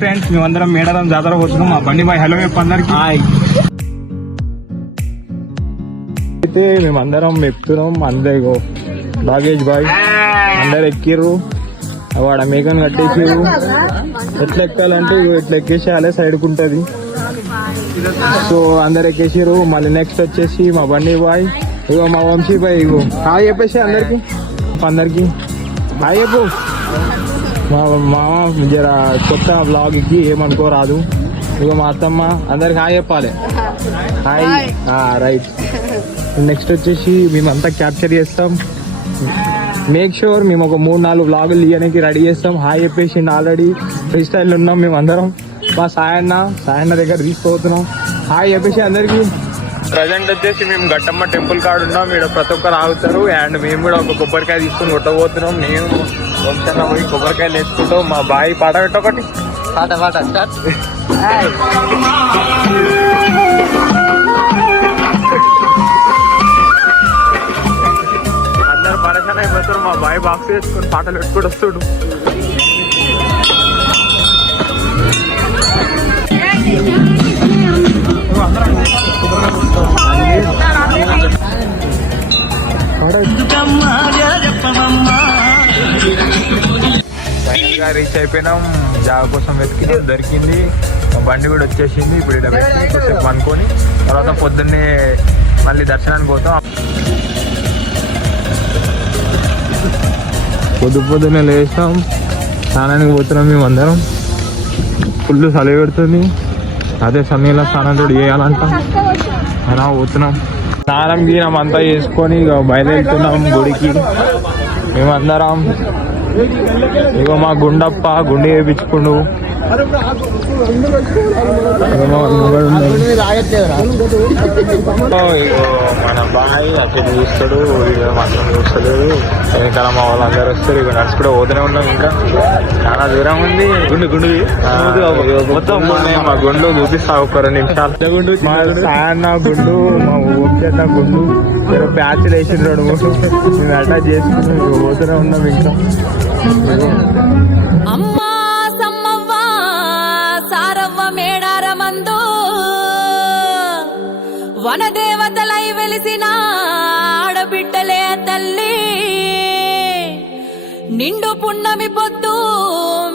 Friends మేమందరం మేడారం జాతర పోతున్నాం. మా బండి బాయ్ హలో చెప్పు అందరికి. అయితే మేమందరం ఎక్కుతున్నాం. అందరిగో బాగేజ్ బాయ్ అందరు ఎక్కిర్రు. వాడ మేకను కట్టేసిర్రు. ఎట్లా ఎక్కాలంటే ఎట్లా ఎక్కేసేయాలి సైడ్కి ఉంటుంది. సో అందరు ఎక్కేసిర్రు. మళ్ళీ నెక్స్ట్ వచ్చేసి మా బండి బాయ్ ఇగో మా వంశీ బాయ్ ఇగో హాయ్ చెప్పేసి అందరికి హాయ్ చెప్పు. మా మామ జర కొత్త బ్లాగ్కి ఏమనుకోరాదు. ఇగో మా అత్తమ్మ అందరికి హాయ్ చెప్పాలి. Hi right. నెక్స్ట్ వచ్చేసి మేమంతా క్యాప్చర్ చేస్తాం. మేక్ షూర్ మేము ఒక 3-4 బ్లాగులు తీయడానికి రెడీ చేస్తాం. హాయ్ చెప్పేసి ఆల్రెడీ ఫ్రీ స్టైల్ ఉన్నాం మేమందరం. మా సాయన్న దగ్గర తీసుకుపోతున్నాం. హాయ్ చెప్పేసి అందరికి. ప్రజెంట్ వచ్చేసి మేము గట్టమ్మ టెంపుల్ కాడ ఉన్నాం. ఇక్కడ ప్రతి ఒక్కరు ఆగుతారు. అండ్ మేము కూడా ఒక కొబ్బరికాయ తీసుకుని కొట్టబోతున్నాం. నేను వంశన్న పోయి కొబ్బరికాయలు వేసుకుంటాం. మా బాయ్ పాట పెట్టొకటి. పాట స్టార్ట్. అందరు పరేషాన్ అయిపోతారు. మా బాయ్ బాక్స్ వేసుకొని పాటలు పెట్టుకుని వస్తుడు. ఫైనల్ గా రీచ్ అయిపోయినాం. జాగ కోసం వెతికినాం, దొరికింది. బండి కూడా వచ్చేసింది. ఇప్పుడు ఇక్కడ పెట్టి అనుకొని తర్వాత పొద్దున్నే మళ్ళీ దర్శనానికి పోతాం. పొద్దున్నే లేస్తాం, స్నానానికి పోతున్నాం. మేము అందరం ఫుల్ చలి పెడుతుంది. అదే సమయంలో స్నానం తోడు చేయాలంట. అలా పోతున్నాం. స్నానం గీనం అంతా చేసుకొని ఇక బయలుదేరుతున్నాం గుడికి మేమందరం. ఇగో మా గుండప్ప గుండె వేయించుకుండు. మన బాయ్ అక్కడ చూస్తాడు, మాత్రం చూస్తలేడు. వెనకాల మా వాళ్ళందరూ వస్తారు. ఇక నడిచి కూడా పోతూనే ఉన్నాం. ఇంకా చాలా దూరం ఉంది. గుండు మొత్తం మా గుండు చూపిస్తా ఒక 2 నిమిషాలు. మా సాయన్న గుండు, మా ఓపికన్న గుండు ప్యాచ్లు వేసిన 2-3 మేము అటాచ్ చేసుకుని పోతూనే ఉన్నాం. ఇంకా అమ్మా సమ్మవ్వ సారవ్వ మేడారమందు వనదేవతలై వెలిసిన ఆడబిడ్డలే తల్లి. నిండు పున్నమి పొద్దు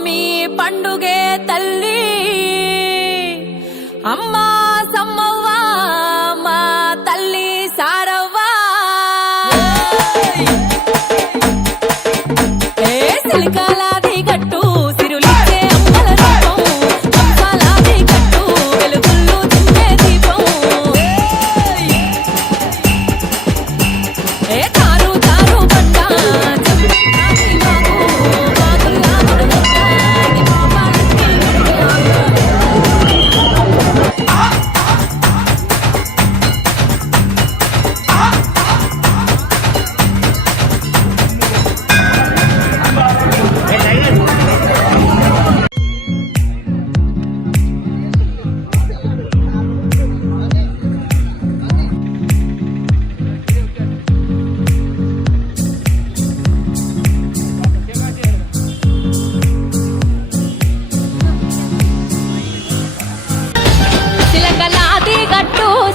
మీ పండుగే తల్లి. అమ్మా సమ్మవ్వ మా తల్లి సారవ్వ. సిలికాలాది గట్టు సిరులిచ్చే అమ్మల రూపం. కంసాలాది గట్టు వెలుగుళ్ళు దింపే దీపం. ఏ తారు బండ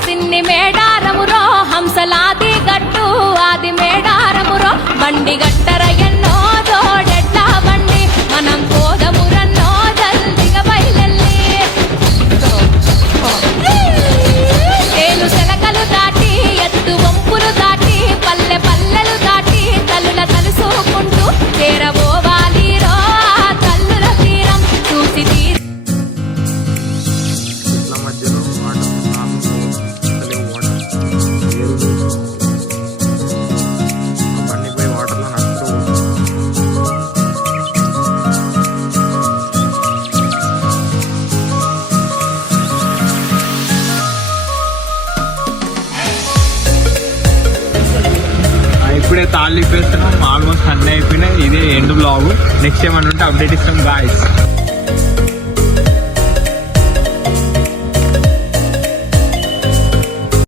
సిన్ని మేడారమురో హంసలాది గట్టు ఆది మేడారమురో. బండి గట్టర ఎన్నో తోడెట్ల బండి మనం పోదమురన్నో జల్దిగా బయలెల్లి. ఏలు శలకలు దాటి ఎత్తు వంపులు దాటి పల్లె పల్లెలు దాటి తల్లుల కలుసుకుంటూ చేరబోవాలి రో తల్లుల తీరం చూసి తీరు. ఇప్పుడే తాళ్ళు ఇప్పేస్తున్నాం. ఆల్మోస్ట్ అన్నీ అయిపోయినాయి. ఇదే ఎండ్ బ్లాగ్. నెక్స్ట్ ఏమన్నా ఉంటే అప్డేట్ ఇస్తాం గాయ్స్.